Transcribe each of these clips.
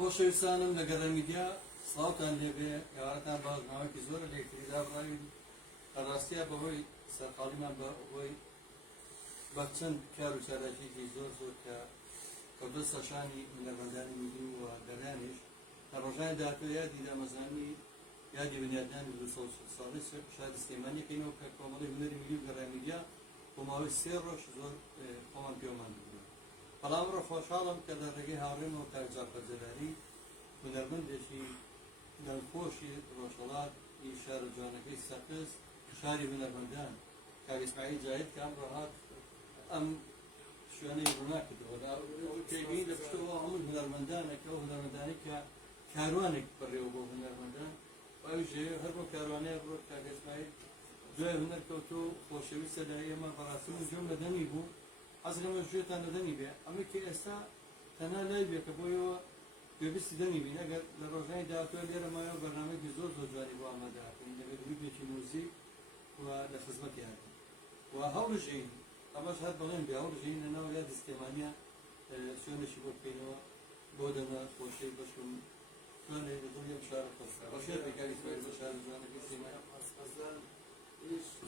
خۆشەویستانم لە گەڕەمیدیا سڵاوتان لێبێ یاوەتان بازنامەکی زۆر لە یەکتریدا بڕاوی ڕاستیە بەهۆی سەرقاڵیمان بەهۆی بە چەند کار و چالاکیێکی زۆر زۆر کە کەوتە سەرشانی هونەرمەندانی میلی و گەلانیش لە ڕۆژانی داهاتوو یادی دامەزانی یادی بنیادنانی 200 ساڵی شاری سلێمانیەکەینەوە کە کۆمەڵی هونەری میلی و گەڕامیدیا بۆ ماوەی 3 ڕۆژ زۆر خۆمان پێوەمان بوو. بەڵام ڕۆ خۆشحاڵم کە لە ڕێگەی هاوڕێمەوە کاک جعفەر جەلانی هونەرمەندێکی دڵخۆشی ڕۆژهەڵات شارە جوانەکەی سەقز شاری هونەرمەندان کاک ئیسماعیل جاهید کە ئەمڕۆ هات ئەم شوێنەی ڕوونا کردەوە تێگەی لە پشتەوە هەموو هونەرمەندانێکە و هونەرمەندانی کە کاروانێک بڕێوە بۆ هونەرمەندان ئەوژێ هەر بۆ کاروانەیە بڕۆ کاک ئیسماعیل دوای هونەر کەوتۆ خۆشەویستە لای ئێمە بەڕاستی من گوێم لە دەمی بوو حەزم لەمە ژێتان لە دەمی بێ ئەمە کە ئێستا تەنها لای بێ کە بۆیەوە پێویستی دەمی بین ئەگەر لە ڕۆژانی داهاتوە لێرە مایەوە بەرنامەیەکی زۆر زۆر جوانی بۆ ئامادەکەین دەبێت گروپێکی موزیک و لە خزمەتی هاتین و هەوڵژین ئەمەش هەر بەڵێن بێ هەوڵژین لەناو یادی سلێمانیە شوێنێکی بۆ بکەینەوە بۆ دەما خۆشەی بەشم شوێنێ دڵی ئەم شارە خۆشە ڕەشێت بێکاری سوێن بە شارە جوانەکەی سلێمانیە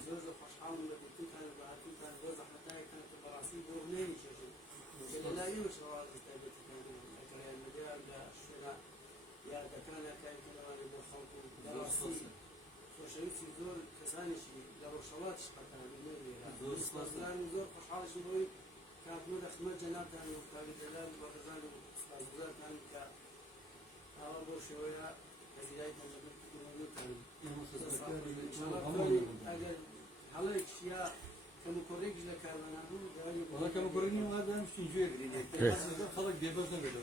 زۆر خۆشحاڵم لە گوتوتان و بەهاتووتان زۆر زەحمەتایەکان کە بەڕاستی بۆ نەیشێژن لەلایەوەش ڕەواڵی تایبەتەکان ئەگەریان مەجال لە شوێنە یادەکانەکەی کە لەوانێ بۆ خەڵک و بەڕاستی خۆشەویستی زۆر کەسانیشی لە ڕۆژهەڵات شقەکان زۆر سپاسدارم و زۆر خۆشحاڵشم بۆی کاتمە لە خزمەت جەنابتان و کاک جەلال و بەڕێزان و سپاسگوزارتان کە ئاوا بۆ شێوەیە هەزیرایتان لەبەر کردنەوەتان ئەگەر هەڵەیەکش یا کەموکۆڕێکش لە کاروانە بوو وڵا کەموکۆڕێکی وادام شتین گوێگری خەڵک بێبەش نەبێت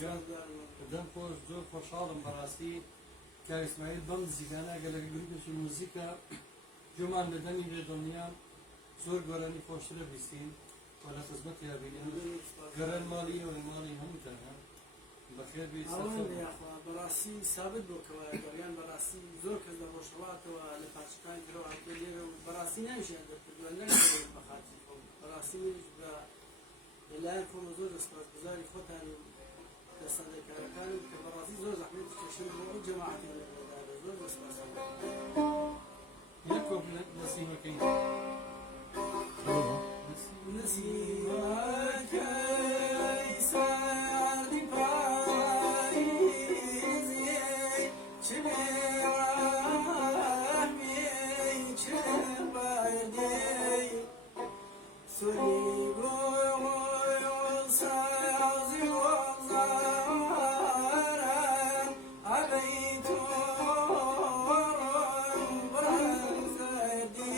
دەم خۆش زۆر خۆشحاڵم بەڕاستی کار ئیسماعیل بەم نزیکانە گەلە گروپێکی موزیکە جۆمان لە دەمی لێدڵنیان زۆر گۆرانی خۆشترە بیستین و لە خزمەتیا بینین گەران ماڵی و ماڵی هەمووتانە بەخێر بێت بەڕاستی سابت بۆکەوە گەڕیان بەڕاستی زۆر کەس لە ڕۆژهەڵاتەوە لە پاچەکان کرەوە هاتووە لێرە و بەڕاستی ناویشیان دەکردووە نەکردەوە بەخاتی خۆم بەڕاستی منیش لەلایەن خۆمە زۆر دەسپاسگوزاری خۆتان و دەستەندەکارەکانم کە بەڕاستی زۆر زەحمەت کێشن بۆ ئەو جەماعەتی لەدارە زۆر دەسپاسم یەک کۆپ نەسیمەکەین نسیمەکەی ساردی پاییزی چه ڕەحمی چه بەردەی سوری بۆی سازی وەزارم عەبەی تۆ بەزەردی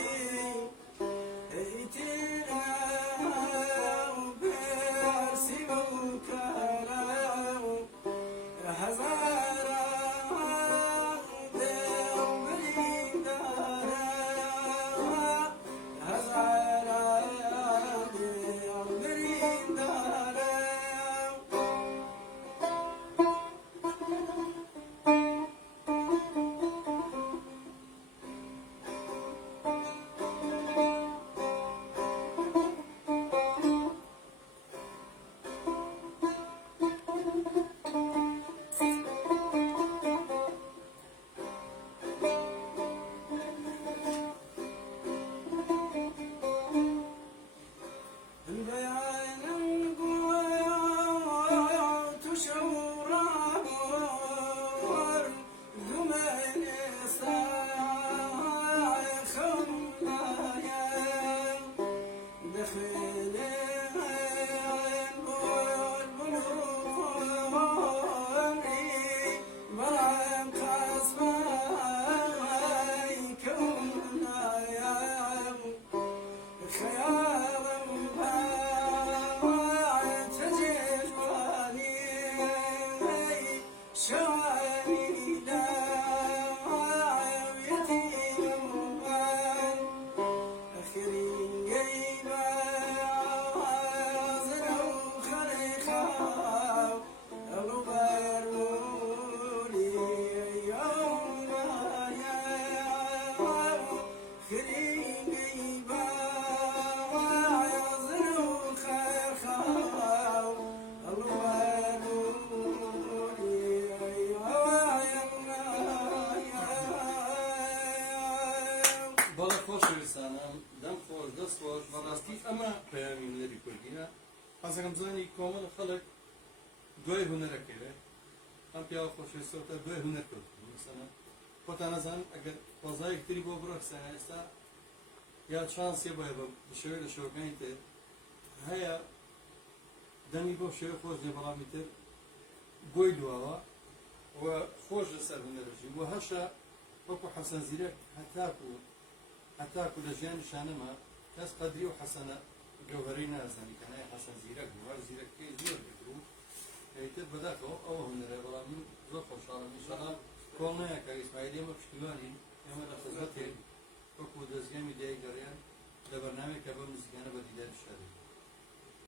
بەڵێ خۆشەویستانم دەم خۆش دەست خۆش بەڕاستی ئەمە پەیامی هونەری کوردیە حەزەکەم بزانی کۆمەڵ خەڵک دوای هونەرەکەوێت ئەم پیاوە خۆشەویستەوە دوای هونەر کەوت مەسەڵەن خۆتان نەزان ئەگەر قۆزایەکتری بۆ بڕۆکسە ئێستا یا چانسێ بۆیە بە شێوەیە لە شەوەکانی تر هەیە دەمی بۆ شێوە خۆش لێ بەڵامی تر بۆی دواوە و خۆش لەسەر هونەرەژی بۆ هەشە وەکو حەسەن زیرەک هەتاکو لە ژیانی شانەمە کەس قەدری و حەسەنە گەوهەرەی نازانی کە نایە حەسەن زیرەک بوو زیرەکەی زۆر بکر و ئەیتر بەداخەوە ئەوە هونەرە بەڵام من زۆر خۆشحاڵم ئینشاڵڵا کۆڵ نایە کە ئیسماعیل ئێمە پشتیوانین ئێمە لە خزمەتێک وەکو دەستگای میدیای گەڕێ